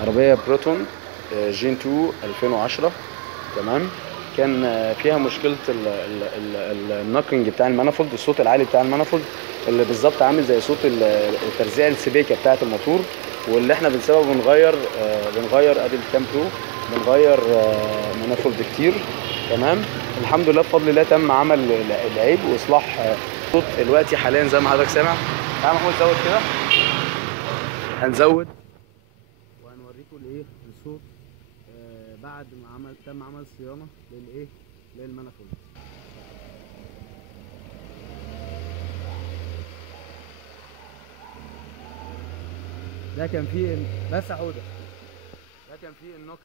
عربية بروتون جين 2 2010. تمام. كان فيها مشكلة النوكينج بتاع المانيفولد، الصوت العالي بتاع المانيفولد اللي بالظبط عامل زي صوت الترزيع السبيكة بتاعة الموتور، واللي احنا بنسببه بنغير ادي الكام برو، بنغير مانيفولد كتير. تمام. الحمد لله بفضل الله تم عمل العيب واصلاح صوت دلوقتي حاليا زي ما حضرتك سامع. تعال محمود زود كده، هنزود وهنوريكم الايه الصوت بعد ما تم عمل صيانه للايه للمانيفولد. ده كان فيه بس يا حوده، ده كان فيه النوك